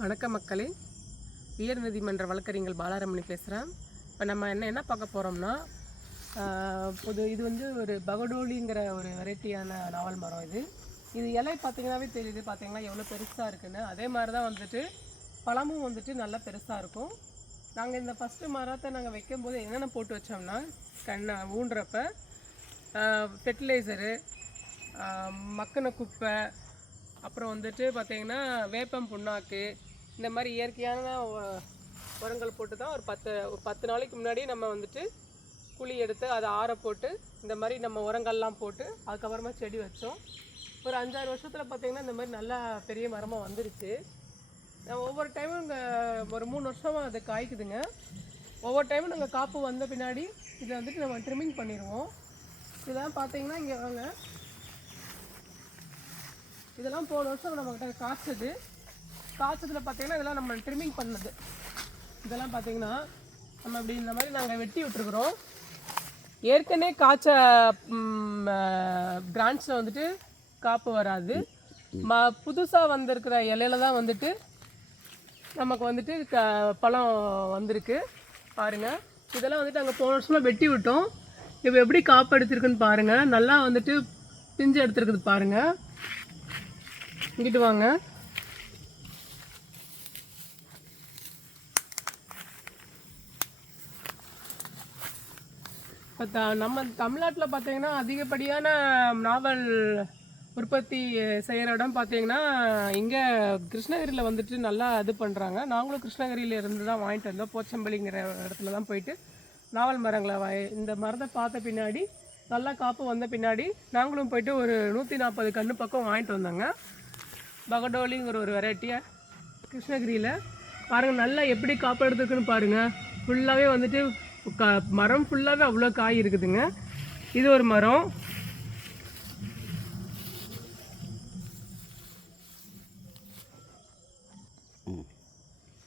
வணக்கம் மக்களே, உயர் நீதிமன்ற வழக்கறிஞர் பாலாரமணி பேசுகிறேன். இப்போ நம்ம என்ன பார்க்க போகிறோம்னா, இது வந்து ஒரு பகடோலிங்கிற ஒரு வெரைட்டியான நாவல் மரம். இது இலை பார்த்தீங்கன்னாவே தெரியுது, பார்த்தீங்கன்னா எவ்வளோ பெருசாக இருக்குன்னு. அதே மாதிரி தான் வந்துட்டு பழமும் வந்துட்டு நல்லா பெருசாக இருக்கும். நாங்கள் இந்த ஃபஸ்ட்டு மரத்தை நாங்கள் வைக்கும்போது என்னென்ன போட்டு வச்சோம்னா, ஊன்றப்ப ஃபெர்டிலைசரு, மக்கின குப்பை, அப்புறம் வந்துட்டு பார்த்திங்கன்னா வேப்பம் புண்ணாக்கு, இந்த மாதிரி இயற்கையான உரங்கள் போட்டு தான் ஒரு 10 நாளைக்கு முன்னாடி நம்ம வந்துட்டு குழி எடுத்து அதை ஆற போட்டு இந்த மாதிரி நம்ம உரங்கள்லாம் போட்டு அதுக்கப்புறமா செடி வச்சோம். ஒரு 5-6 வருஷத்தில் பார்த்திங்கன்னா இந்த மாதிரி நல்லா பெரிய மரமாக வந்துருச்சு. ஒவ்வொரு டைமும் இங்கே ஒரு 3 வருஷமாக அது காய்க்குதுங்க. ஒவ்வொரு டைமும் நாங்கள் காப்பு வந்த பின்னாடி இதை வந்துட்டு நம்ம ட்ரிம்மிங் பண்ணிடுவோம். இதெல்லாம் பார்த்திங்கன்னா இங்கே வாங்க, இதெல்லாம் போன வருஷம் நம்மக்கிட்ட காய்ச்சதில் பார்த்திங்கன்னா இதெல்லாம் நம்ம ட்ரிம்மிங் பண்ணது. இதெல்லாம் பார்த்திங்கன்னா நம்ம இப்படி இந்த மாதிரி நாங்கள் வெட்டி விட்டுருக்குறோம். ஏற்கனவே காய்ச்ச பிரான்ச்சில் வந்துட்டு காப்பு வராது. புதுசாக வந்திருக்கிற இலையில தான் வந்துட்டு நமக்கு வந்துட்டு பழம் வந்திருக்கு பாருங்கள். இதெல்லாம் வந்துட்டு நாங்கள் போன வருஷமாக வெட்டி விட்டோம். இப்போ எப்படி காப்பு எடுத்துருக்குன்னு பாருங்கள். நல்லா வந்துட்டு பிஞ்சு எடுத்துருக்குது பாருங்கள். இங்கிட்டு வாங்க. இப்போ நம்ம தமிழ்நாட்டில் பார்த்தீங்கன்னா அதிகப்படியான நாவல் உற்பத்தி செய்கிற இடம் பார்த்தீங்கன்னா இங்கே கிருஷ்ணகிரியில் வந்துட்டு நல்லா இது பண்ணுறாங்க. நாங்களும் கிருஷ்ணகிரியில் இருந்து தான் வாங்கிட்டு வந்தோம். போச்சம்பள்ளிங்கிற இடத்துல தான் போயிட்டு நாவல் மரங்களை இந்த மரத்தை பார்த்த பின்னாடி நல்லா காப்பு வந்த பின்னாடி நாங்களும் போயிட்டு ஒரு 140 கன்று பக்கம் வாங்கிட்டு வந்தோங்க. பகடோலிங்கிற ஒரு வெரைட்டியாக கிருஷ்ணகிரியில் பாருங்கள். நல்லா எப்படி காப்பு எடுத்துருக்குன்னு பாருங்கள். ஃபுல்லாகவே வந்துட்டு மரம் ஃபுல்லாகவே அவ்வளோ காய் இருக்குதுங்க. இது ஒரு மரம்.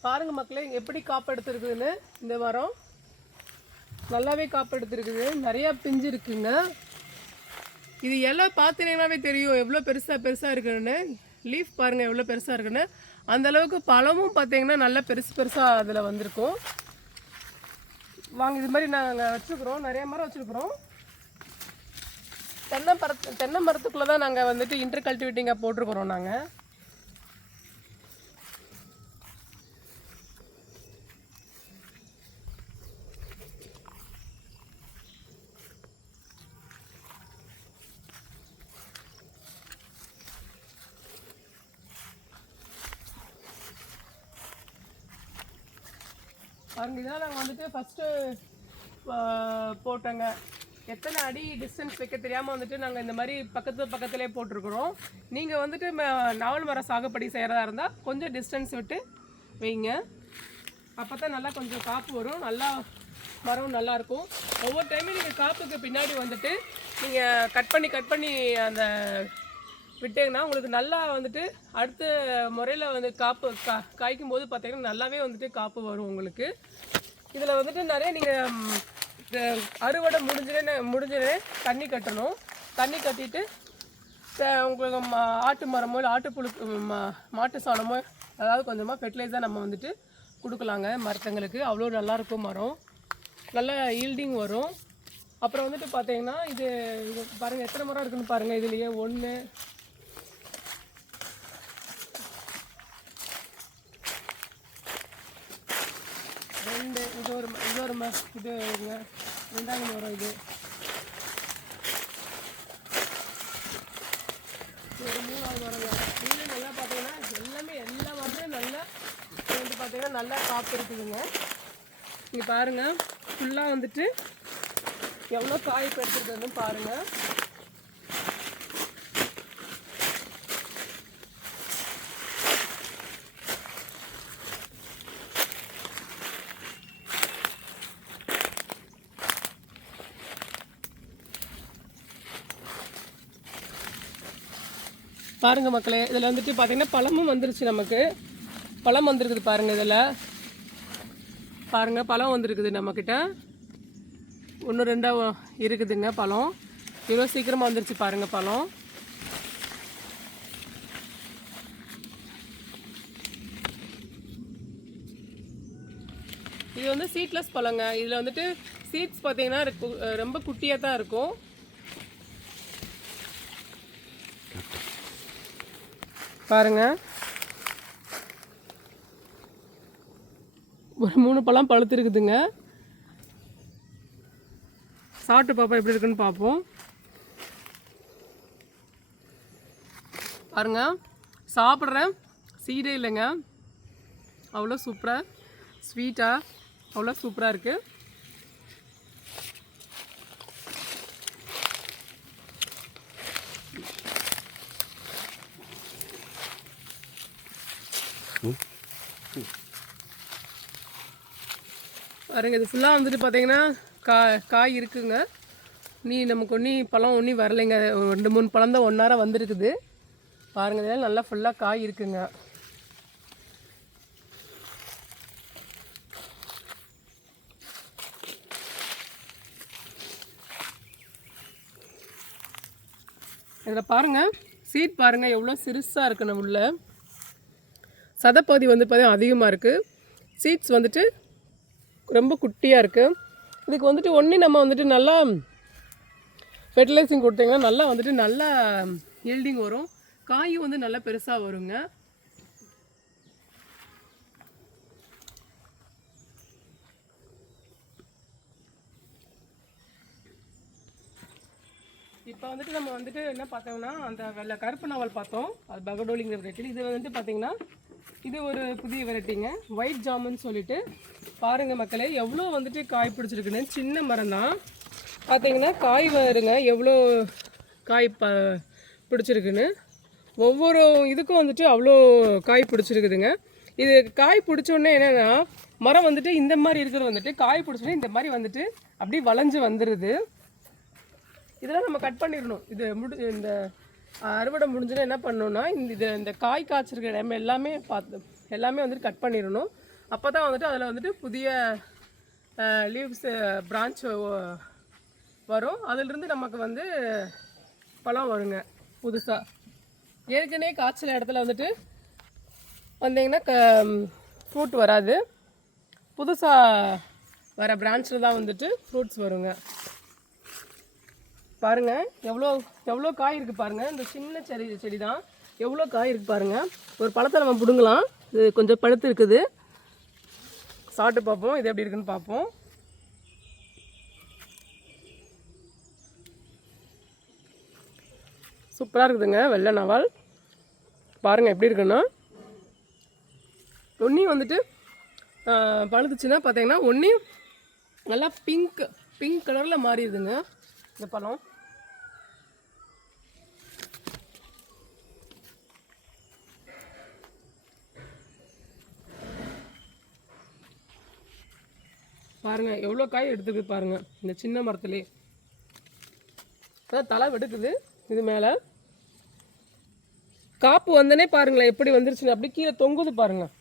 பாருங்கள் மக்களே எப்படி காப்பு எடுத்துருக்குதுன்னு. இந்த மரம் நல்லாவே காப்பு எடுத்துருக்குது. நிறையா பிஞ்சு இருக்குங்க. இது எல்லாம் பார்த்தீங்கன்னாவே தெரியும் எவ்வளோ பெருசாக இருக்குன்னு. லீஃப் பாருங்கள் எவ்வளோ பெருசாக இருக்குன்னு. அந்தளவுக்கு பழமும் பார்த்தீங்கன்னா நல்லா பெருசாக அதில் வந்திருக்கும். வாங்க, இது மாதிரி நாங்கள் வச்சுருக்குறோம். நிறைய மரம் வச்சுருக்குறோம். தென்னை மரத்துக்குள்ளே தான் நாங்கள் வந்துட்டு இன்டர் கல்டிவேட்டிங்காக போட்டிருக்கிறோம். நாங்கள் பாருங்க. இதெல்லாம் நாங்கள் வந்துட்டு ஃபஸ்ட்டு போட்டோங்க. எத்தனை அடி டிஸ்டன்ஸ் வைக்க தெரியாமல் வந்துட்டு நாங்கள் இந்த மாதிரி பக்கத்துலேயே போட்டிருக்குறோம். நீங்கள் வந்துட்டு நாவல் மரம் சாகுபடி செய்கிறதா இருந்தால் கொஞ்சம் டிஸ்டன்ஸ் விட்டு வைங்க. அப்போ தான் நல்லா கொஞ்சம் காப்பு வரும், நல்லா மரம் நல்லாயிருக்கும். ஒவ்வொரு டைமும் நீங்கள் காப்புக்கு பின்னாடி வந்துட்டு நீங்கள் கட் பண்ணி அந்த விட்டீங்கன்னா உங்களுக்கு நல்லா வந்துட்டு அடுத்த முறையில் வந்து காப்பு காய்க்கும் போது பார்த்தீங்கன்னா நல்லாவே வந்துட்டு காப்பு வரும் உங்களுக்கு. இதில் வந்துட்டு நிறைய நீங்கள் அறுவடை முடிஞ்சே தண்ணி கட்டணும். தண்ணி கட்டிட்டு உங்களுக்கு ஆட்டு மரமோ இல்லை மாட்டு சாணமோ அதாவது கொஞ்சமாக ஃபெர்டிலைசர் நம்ம வந்துட்டு கொடுக்கலாங்க மரத்தங்களுக்கு. அவ்வளோ நல்லாயிருக்கும் மரம், நல்லா ஈல்டிங் வரும். அப்புறம் வந்துட்டு பார்த்தீங்கன்னா இது பாருங்கள் எத்தனை மரம் இருக்குதுன்னு பாருங்கள். இதுலேயே 1 2 இது ஒரு இது ரெண்டாவது மரம். இது ஒரு 3வது மரம். இன்னும் நல்லா பார்த்தீங்கன்னா எல்லா மரத்துலையும் நல்லா வந்து பார்த்தீங்கன்னா நல்லா காப்பு இருக்குதுங்க. இங்கே பாருங்கள் ஃபுல்லாக வந்துட்டு எவ்வளோ காய் எடுத்துருக்குதுன்னு பாருங்கள். பாருங்கள் மக்களே, இதில் வந்துட்டு பார்த்திங்கன்னா பழமும் வந்துருச்சு. நமக்கு பழம் வந்துருக்குது பாருங்கள். இதில் பாருங்கள் பழம் வந்துருக்குது நம்மக்கிட்ட. 1-2 இருக்குதுங்க பழம். இவ்வளோ சீக்கிரமாக வந்துருச்சு பாருங்கள் பழம். இது வந்து சீட்லெஸ் பழங்க. இதில் வந்துட்டு சீட்ஸ் பார்த்தீங்கன்னா ரொம்ப குட்டியாக தான் இருக்கும். பாருங்க, ஒரு 3 பழம் பழுத்துருக்குதுங்க. சாப்பிட்டு பார்ப்போம் எப்படி இருக்குன்னு பார்ப்போம். பாருங்க, சாப்பிட்றேன், சீடே இல்லைங்க. அவ்வளோ சூப்பராக ஸ்வீட்டாக அவ்வளோ சூப்பராக இருக்குது. பாருங்க, இது ஃபுல்லாக வந்துட்டு பார்த்தீங்கன்னா காய் இருக்குங்க. நமக்கு பழம் ஒன்றும் வரலைங்க. 2-3 பழம் தான் ஒன்றார வந்துருக்குது. பாருங்க, இதெல்லாம் நல்லா ஃபுல்லாக காய் இருக்குங்க. இதில் பாருங்கள், சீட் பாருங்கள் எவ்வளோ சிறுசாக இருக்குது. நம்ம உள்ள சதப்பகுதி வந்து பார்த்தீங்கன்னா அதிகமாக இருக்குது. சீட்ஸ் வந்துட்டு ரொம்ப குட்டியாக இருக்குது. இதுக்கு வந்துட்டு நம்ம வந்துட்டு நல்லா ஃபெர்டிலைசிங் கொடுத்தீங்கன்னா நல்லா வந்துட்டு நல்லா ஈல்டிங் வரும். காயும் வந்து நல்லா பெருசாக வருங்க. இப்போ வந்துட்டு நம்ம வந்துட்டு என்ன பார்த்தோம்னா, அந்த கருப்பு நாவல் பார்த்தோம். அது பகடோலிங்கிற வெரைட்டி. இது வந்துட்டு பார்த்தீங்கன்னா இது ஒரு புதிய வெரைட்டிங்க, ஒயிட் ஜாமுன்னு சொல்லிட்டு. பாருங்கள் மக்களே, எவ்வளோ வந்துட்டு காய் பிடிச்சிருக்குன்னு. சின்ன மரம் தான், பார்த்தீங்கன்னா காய் வருங்க எவ்வளோ காய் பிடிச்சிருக்குன்னு. ஒவ்வொரு இதுக்கும் வந்துட்டு அவ்வளோ காய் பிடிச்சிருக்குதுங்க. இது காய் பிடிச்சோடனே என்னென்னா, மரம் வந்துட்டு இந்த மாதிரி இருக்கிறது வந்துட்டு காய் பிடிச்சோடனே இந்த மாதிரி வந்துட்டு அப்படியே வளைஞ்சு வந்துடுது. இதெல்லாம் நம்ம கட் பண்ணிடணும். இது இந்த அறுவடை முடிஞ்சுன்னா என்ன பண்ணணும்னா, இந்த காய் காய்ச்சிருக்கிற இடம் எல்லாமே வந்துட்டு கட் பண்ணிடணும். அப்போ தான் வந்துட்டு அதில் வந்துட்டு புதிய லீவ்ஸ் பிரான்ச் வரும். அதிலிருந்து நமக்கு வந்து பழம் வருங்க புதுசாக. ஏற்கனவே காய்ச்சல் இடத்துல வந்துட்டு வந்தீங்கன்னா ஃப்ரூட் வராது. புதுசாக வர பிரான்ச்சில் தான் வந்துட்டு ஃப்ரூட்ஸ் வருங்க. பாருங்கள், எவ்வளோ காய் இருக்குது பாருங்கள். இந்த சின்ன செடி தான் எவ்வளோ காய் இருக்குது பாருங்கள். ஒரு பழத்தை நம்ம பிடுங்கலாம். இது கொஞ்சம் பழுத்து இருக்குது. சாப்பிட்டு பார்ப்போம் இது எப்படி இருக்குன்னு பார்ப்போம். சூப்பராக இருக்குதுங்க வெள்ளை நாவல். பாருங்கள் எப்படி இருக்குன்னா, ஒன்றையும் வந்துட்டு பழுத்துச்சுன்னா பார்த்தீங்கன்னா ஒன்றையும் நல்லா பிங்க் கலரில் மாறிடுதுங்க இந்த பழம். பாருங்கள் எவ்வளோ காய் எடுத்துருக்கு பாருங்கள் இந்த சின்ன மரத்துலேயே. அதான் தலை வெடுக்குது. இது மேலே காப்பு வந்தனே பாருங்களேன் எப்படி வந்துருச்சுன்னு. அப்படி கீழே தொங்குது பாருங்கள்.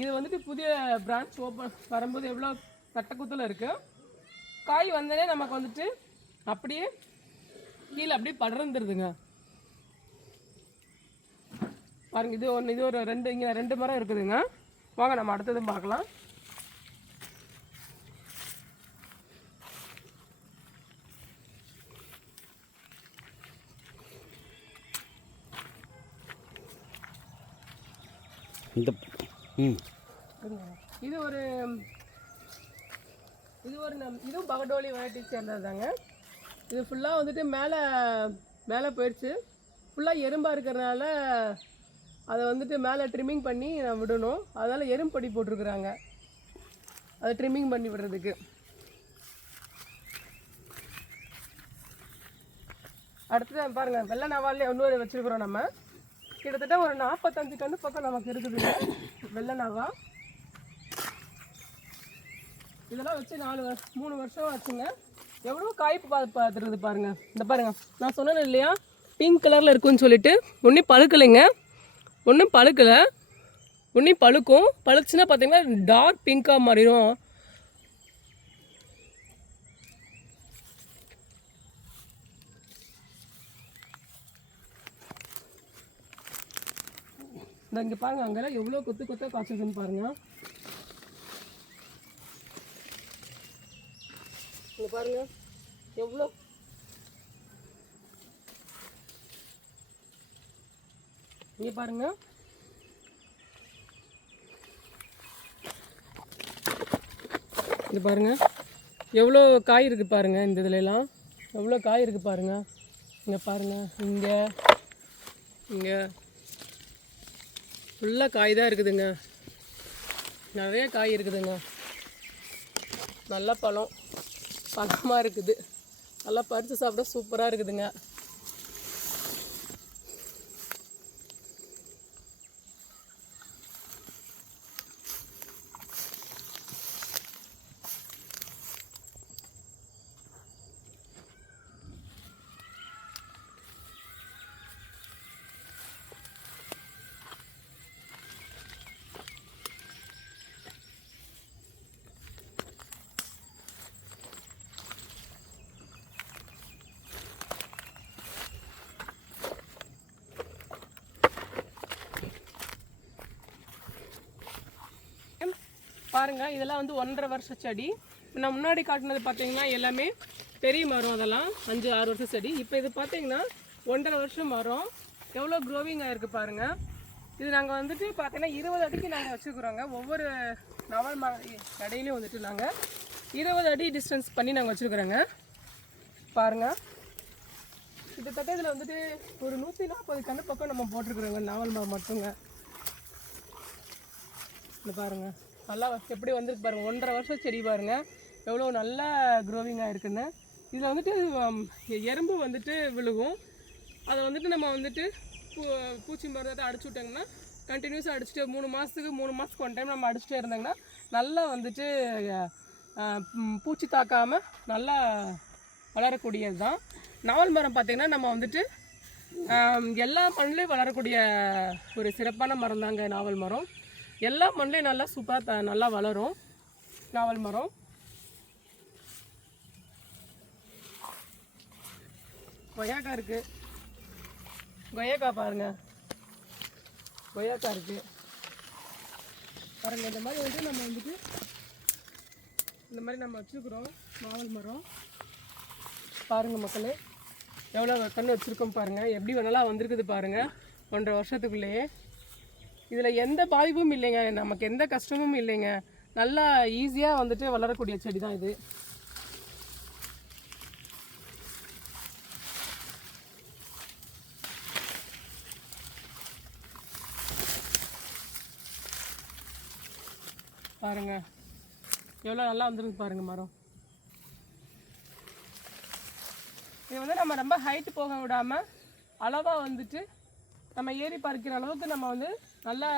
இது வந்துட்டு புதிய பிரான்ச் ஓப்பன் வரும்போது எவ்வளோ கட்டக்குத்தில் இருக்குது. காய் வந்தனே நமக்கு வந்துட்டு அப்படியே கீழே அப்படியே படர்ந்துருதுங்க. பாருங்கள், இது ஒரு இங்கே 2 மரம் இருக்குதுங்க. வாங்க நம்ம அடுத்ததும் பார்க்கலாம். இதுவும் பகடோலி வெரைட்டி சேர்ந்தது தாங்க. இது ஃபுல்லாக வந்துட்டு மேலே போயிடுச்சு. ஃபுல்லாக எறும்பாக இருக்கிறதுனால அதை வந்துட்டு மேலே ட்ரிம்மிங் பண்ணி விடணும். அதனால் எறும்பொடி போட்டிருக்குறாங்க அதை ட்ரிம்மிங் பண்ணி விடுறதுக்கு. அடுத்தது பாருங்கள், வெள்ளை நாவாலே இன்னொரு வச்சுருக்குறோம். நம்ம கிட்டத்தட்ட ஒரு 45 டன்னு பக்கம் நமக்கு இருக்குதுங்க வெள்ளை நாவா. இதெல்லாம் வச்சு 3 வருஷம் ஆச்சுங்க. எவ்வளோ காய்ப்பு பார்த்துருக்குது பாருங்கள். இந்த பாருங்கள், நான் சொன்னேன் இல்லையா பிங்க் கலரில் இருக்குன்னு சொல்லிட்டு. ஒன்றும் பழுக்கலைங்க, ஒன்றும் பழுக்கலை. ஒன்றும் பழுக்கும். பழுச்சுன்னா பார்த்தீங்கன்னா டார்க் பிங்காக மாறிடும். இங்கே பாருங்கள், அங்கெல்லாம் எவ்வளோ கொத்தாக காய்ச்சிருக்குன்னு பாருங்கள். பாருங்கள் எவ்வளோ இங்கே பாருங்கள். இது பாருங்கள் எவ்வளோ காய் இருக்குது பாருங்கள். இந்த இதுலலாம் எவ்வளோ காய் இருக்குது பாருங்கள். இங்கே பாருங்கள், இங்கே இங்கே ஃபுல்லாக காய் தான் இருக்குதுங்க. நிறைய காய் இருக்குதுங்க. நல்ல பழமாக இருக்குது. நல்லா பறித்து சாப்பிட சூப்பராக இருக்குதுங்க. பாருங்கள், இதெல்லாம் வந்து 1.5 வருஷ செடி. நான் முன்னாடி காட்டினது பார்த்தீங்கன்னா எல்லாமே பெரிய மரம், அதெல்லாம் 5-6 வருஷம் செடி. இப்போ இது பார்த்தீங்கன்னா 1.5 வருஷம் மரம். எவ்வளோ க்ரோவிங் ஆகிருக்கு பாருங்கள். இது நாங்கள் வந்துட்டு பார்த்தீங்கன்னா 20 அடிக்கு நாங்கள் வச்சுக்கிறோங்க. ஒவ்வொரு நவல் கடையிலையும் வந்துட்டு நாங்கள் 20 அடி டிஸ்டன்ஸ் பண்ணி நாங்கள் வச்சுருக்குறோங்க. பாருங்கள், கிட்டத்தட்ட இதில் வந்துட்டு ஒரு 140 கன்று பக்கம் நம்ம போட்டிருக்குறோங்க. நாவல் மரம் மட்டுங்க. இந்த பாருங்கள் நல்லா எப்படி வந்துருக்கு பாருங்கள். 1.5 வருஷம் செடி பாருங்கள் எவ்வளோ நல்லா க்ரோவிங்காக இருக்குன்னு. இதில் வந்துட்டு எறும்பு வந்துட்டு விழுகும். அதை வந்துட்டு நம்ம வந்துட்டு பூச்சி மருந்தை அடிச்சு விட்டாங்கன்னா கண்டினியூஸாக அடிச்சுட்டு 3 மாதத்துக்கு 1 டைம் நம்ம அடிச்சுட்டே இருந்தாங்கன்னா நல்லா வந்துட்டு பூச்சி தாக்காமல் நல்லா வளரக்கூடியது தான். நாவல் மரம் பார்த்திங்கன்னா நம்ம வந்துட்டு எல்லா மண்ணிலையும் வளரக்கூடிய ஒரு சிறப்பான மரம் தாங்க நாவல் மரம். எல்லா மண்ணிலையும் நல்லா சூப்பராக நல்லா வளரும் நாவல் மரம். கொய்யாக்காய் இருக்குது. கொய்யாக்காய் பாருங்கள், கொய்யாக்காய் இருக்குது பாருங்கள். இந்த மாதிரி வந்து நம்ம வந்துட்டு இந்த மாதிரி நம்ம வச்சுருக்குறோம் நாவல் மரம். பாருங்கள் மக்களே எவ்வளோ கன்று வச்சுருக்கோம் பாருங்கள். எப்படி வேணாலும் வந்திருக்குது பாருங்கள் 1.5 வருஷத்துக்குள்ளேயே. இதில் எந்த பாதிப்பும் இல்லைங்க, நமக்கு எந்த கஷ்டமும் இல்லைங்க. நல்லா ஈஸியாக வந்துட்டு வளரக்கூடிய செடி தான் இது. பாருங்க எவ்வளோ நல்லா வந்துருக்கு பாருங்கள் மரம். இது வந்து நம்ம ரொம்ப ஹைட்டு போக விடாமல் அளவாக வந்துட்டு நம்ம ஏறி பறிக்கிற அளவுக்கு நம்ம வந்து நல்லா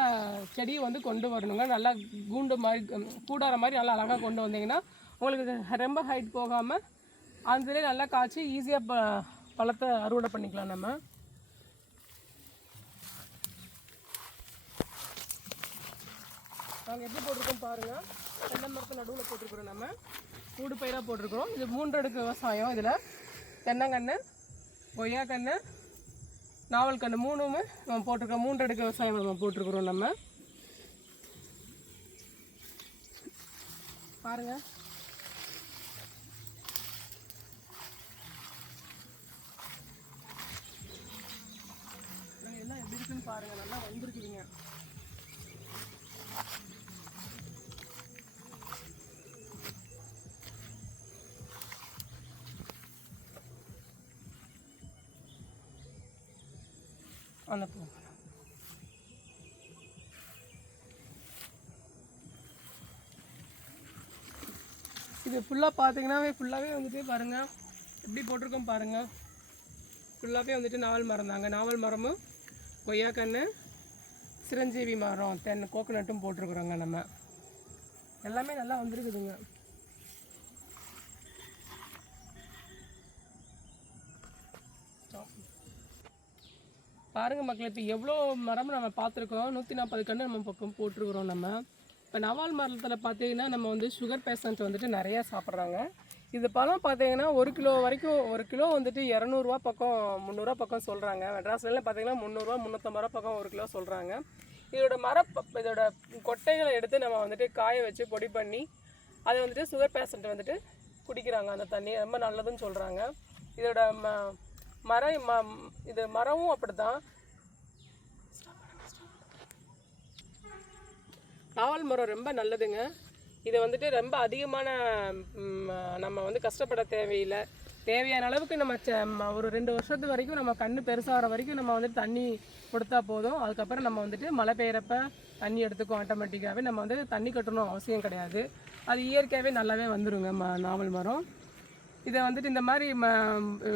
செடியை வந்து கொண்டு வரணுங்க. நல்லா கூண்டு மாதிரி கூடார மாதிரி நல்லா அழகாக கொண்டு வந்தீங்கன்னா உங்களுக்கு ரொம்ப ஹைட் போகாமல் அதுலேயே நல்லா காய்ச்சி ஈஸியாக பழத்தை அறுவடை பண்ணிக்கலாம். நம்ம நாங்கள் எப்படி போட்டிருக்கோம் பாருங்கள். தென்னை மரத்தை நடுவில் போட்டிருக்கிறோம். நம்ம கூடு பயிராக போட்டிருக்கிறோம். இது 3 அடுக்கு விவசாயம். இதில் தென்னங்கன்று, கொய்யாக்கன்று, நாவல் கன்று 3மே நம்ம போட்டிருக்கோம். 3 அடுக்கு விவசாயம் நம்ம போட்டிருக்கிறோம். நம்ம பாருங்கள் எல்லாம் எப்படி இருக்குன்னு பாருங்கள். நல்லா வந்துருக்குதுங்க. அனுப்புவோம். இது ஃபுல்லாக பார்த்தீங்கன்னா ஃபுல்லாகவே வந்துட்டு பாருங்கள் எப்படி போட்டிருக்கோம் பாருங்கள். ஃபுல்லாகவே வந்துட்டு நாவல் மரம் தாங்க. நாவல் மரமும் கொய்யாக்கன்று, சிரஞ்சீவி மரம், கோகோனட்டும் போட்டிருக்குறோங்க. நம்ம எல்லாமே நல்லா வந்துருக்குதுங்க. பாருங்கள் மக்கள், இப்போ எவ்வளோ மரம் நம்ம பார்த்துருக்கோம். 140 கன்று நம்ம பக்கம் போட்டிருக்கிறோம். நம்ம இப்போ நவால் மரத்தில் பார்த்தீங்கன்னா நம்ம வந்து சுகர் பேஷண்ட் வந்துட்டு நிறையா சாப்பிட்றாங்க. இது பழம் பார்த்தீங்கன்னா 1 கிலோ வரைக்கும் 1 கிலோ வந்துட்டு 200 பக்கம் 300 பக்கம் சொல்கிறாங்க. மெட்ராஸ்ல பார்த்தீங்கன்னா 300 350 பக்கம் 1 கிலோ சொல்கிறாங்க. இதோட கொட்டைகளை எடுத்து நம்ம வந்துட்டு காய வச்சு பொடி பண்ணி அதை வந்துட்டு சுகர் பேஷண்ட் வந்துட்டு குடிக்கிறாங்க அந்த தண்ணி, ரொம்ப நல்லதுன்னு சொல்கிறாங்க. இதோட இது மரமும் அப்படித்தான். நாவல் மரம் ரொம்ப நல்லதுங்க. இதை வந்துட்டு ரொம்ப அதிகமான நம்ம வந்து கஷ்டப்பட தேவையில்லை. தேவையான அளவுக்கு நம்ம ஒரு 2 வருஷத்து வரைக்கும் நம்ம கண்ணு பெருசாகிற வரைக்கும் நம்ம வந்துட்டு தண்ணி கொடுத்தா போதும். அதுக்கப்புறம் நம்ம வந்துட்டு மழை பெய்கிறப்ப தண்ணி எடுத்துக்கும். ஆட்டோமேட்டிக்காகவே நம்ம வந்து தண்ணி கட்டணும் அவசியம் கிடையாது. அது இயற்கையாகவே நல்லாவே வந்துடுங்க நாவல் மரம். இதை வந்துட்டு இந்த மாதிரி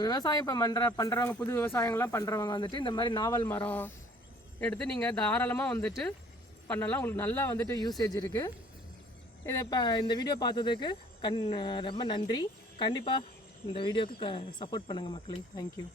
விவசாயம் இப்போ பண்ணுறவங்க புது விவசாயங்கள்லாம் பண்ணுறவங்க வந்துட்டு இந்த மாதிரி நாவல் மரம் எடுத்து நீங்கள் தாராளமாக வந்துட்டு பண்ணலாம். உங்களுக்கு நல்லா வந்துட்டு யூசேஜ் இருக்குது. இதை இப்போ இந்த வீடியோ பார்த்ததுக்கு ரொம்ப நன்றி. கண்டிப்பாக இந்த வீடியோவுக்கு சப்போர்ட் பண்ணுங்கள் மக்களே. தேங்க்யூ.